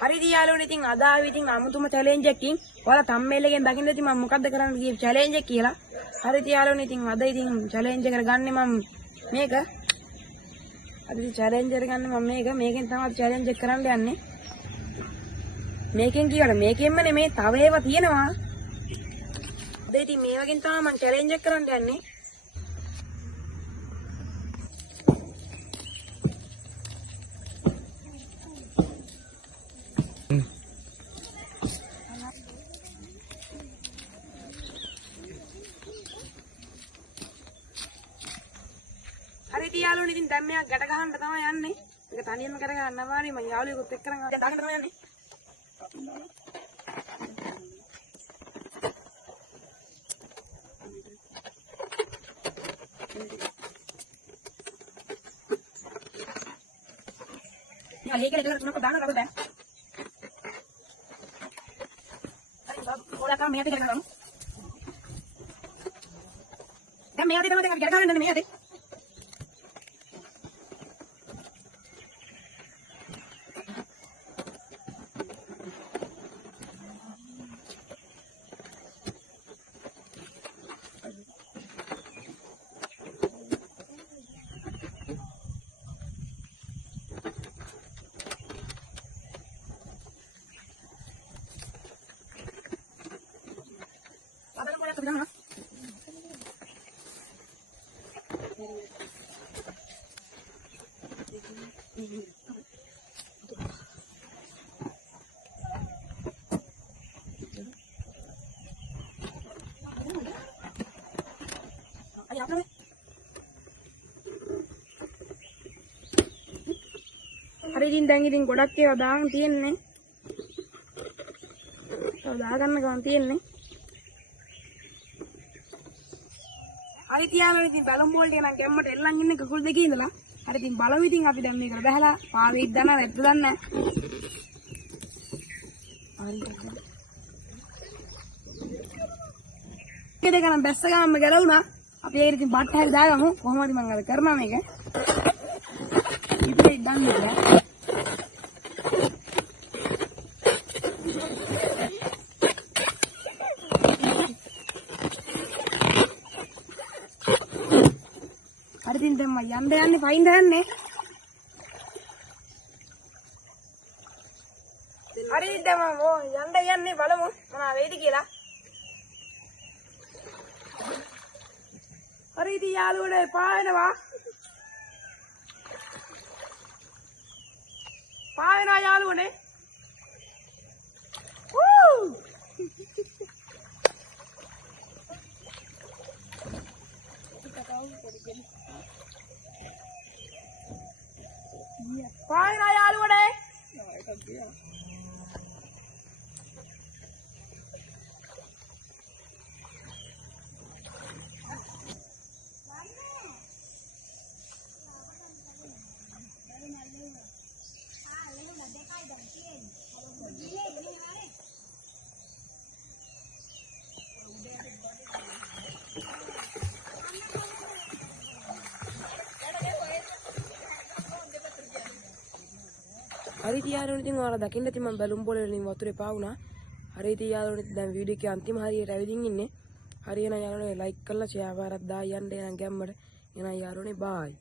හරි දියාලුවනේ ඉතින් අද ආවේ ඉතින් අමුතුම චැලෙන්ජ් එකකින්. ඔයාලා තම්මේල් එකෙන් දකින්න ඉතින් මම මොකද්ද කරන්න ගියේ චැලෙන්ජ් එක කියලා. හරි දියාලුවනේ ඉතින් අද ඉතින් චැලෙන්ජ් එකට ගන්නෙ මම මේක. අද ඉතින් චැලෙන්ජ් එකට ගන්නෙ මම මේකෙන් තමයි චැලෙන්ජ් එක කරන්න යන්නේ. මේකෙන් කියවල මේකෙන්ම නෙමේ තව ඒවා තියෙනවා. අද ඉතින් මේ වගේ තමයි මම චැලෙන්ජ් එක කරන්න යන්නේ. හරි තියාලුවනේ ඉතින් දැන් මෙයා ගැට ගහන්න තමයි යන්නේ. මේක තනියම කර ගන්න අමාරුයි මම යාළුවෙකුත් එක්ක කරන් දැන් දාන්න තමයි යන්නේ. යා ලේකේ දෙකට තුනක් දාන්න රබ දැන්. හරි බබ් ඔයාලා තමයි මෙයාට කරගමු. දැන් මෙයාට තමයි ගැට ගන්න දෙන්නේ මෙයාට. Sudah, hari ini dangi godak ke odang tien ne, odagan na kawan tien ne. හරි තියාගෙන ඉතින් බැලුම් බෝල් ටික නම් කැම්මට එල්ලන් ඉන්නේ කකුල් දෙකේ ඉඳලා. හරි ඉතින් බලමු ඉතින් අපි දැන් මේකට බහලා පාවෙයිද දන්නවද නැද්ද දන්නේ නැහැ. හරි. දෙකනම් බැස්ස ගමන්ම ගැලවුණා. අපි ඒකට ඉතින් බට් හැරි දාගමු. කොහොමද මම අද කරනවා මේක. ඉතින් දන්නේ නැහැ. හරි ඉතින් දැන් මම යන්නේ පයින් දාන්නේ. හරි ඉතින් මම යන්නේ බලමු මොනවා වෙයිද කියලා. හරි ඉතින් යාළුවනේ පාවෙනවා. පාවෙනවා යාළුවනේ. පාවෙනවා යාළුවනේ. හරි තියාරුනේ ඉතින් ඔයාලා දකින්න ඉතින් මම බැලුම් බෝලේ වලින් වතුරේ පාවුණා. හරි තියාරුනේ දැන් වීඩියෝ එකේ අන්තිම හරියට ඇවිදින් ඉන්නේ. හරි එහෙනම් යාළුවනේ ලයික් කරලා ෂෙයා කරලා දායන්න එහෙනම් ගැම්මට. එහෙනම් යාළුවනේ බායි.